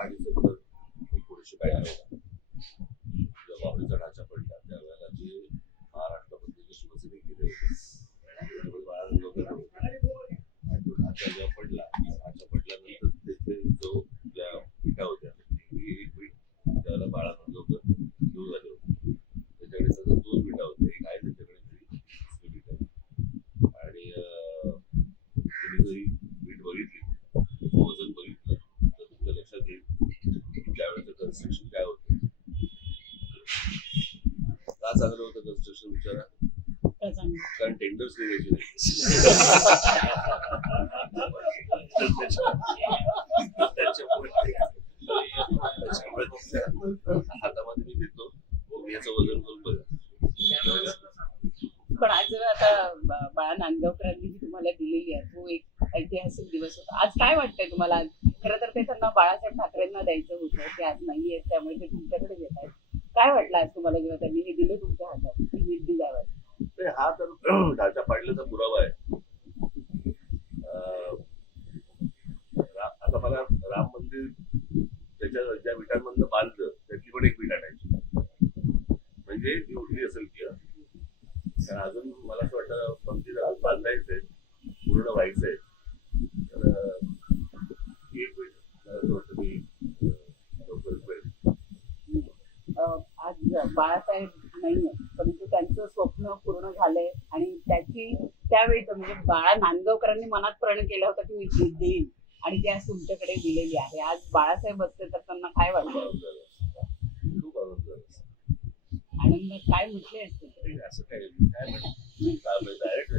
सहा डिसेंबर एकोणीसशे ब्याण्णव जेव्हा बाबरीचा ढाचा पडला त्यावेळेला जे महाराष्ट्रामध्ये जे शिवसैनिक गेले आणि तो ढाचा जेव्हा पडला ढाचा पडल्यानंतर तेथे जो ज्या पिठा होत्या त्याला बाळा लोक झाले होते त्याच्याकडे सतत दोन विटा होत्या एक आहे त्याच्याकडे तरी दुसरी विट आहे आणि अं, त्यांनी जरी वीट बघितली त्याचं वजन बघितलं तर तुमच्या लक्षात येईल की त्यावेळेचं कन्स्ट्रक्शन काय होतं? का चांगलं होतं कन्स्ट्रक्शन विचारा? कारण टेंडर्स निघायचे नाही. हातामध्ये मी देतो. याचं वजन करून बघा. पण आज जेव्हा आता बाळा नांदगावकरांनी जी तुम्हाला दिलेली आहे तो एक ऐतिहासिक दिवस होता. आज काय वाटतंय तुम्हाला? खरं तर ते त्यांना बाळासाहेब ठाकरेंना द्यायचं होतं ते आज नाहीये त्यामुळे ते तुमच्याकडे येत आहेत. काय वाटलं आज तुम्हाला जेव्हा त्यांनी हे दिलं तुमच्या हातात ही दिल्यावर? ते हा तर ढाचा पाडल्याचा पुरावा आहे. आता मला राम मंदिर त्याच्या ज्या विटांमधनं बांधलं त्यातली पण एक विट आणायची. म्हणजे ती उठली असेल की अजून मला असं वाटतं मंदिर बांधायचंय पूर्ण व्हायचंय तर अं, ती एक विट मला असं वाटतं मी अं, लवकरच मिळेल. अं, आज बाळासाहेब नाहीये. परंतु त्यांचं स्वप्न पूर्ण झालंय आणि त्याची त्यावेळी म्हणजे बाळा नांदगावकरांनी मनात प्रण केलं होतं की मी जीत देईन आणि ती आज तुमच्याकडे दिलेली आहे. आज बाळासाहेब असते तर त्यांना काय वाटतं? आनंद आनंद काय म्हटले? असते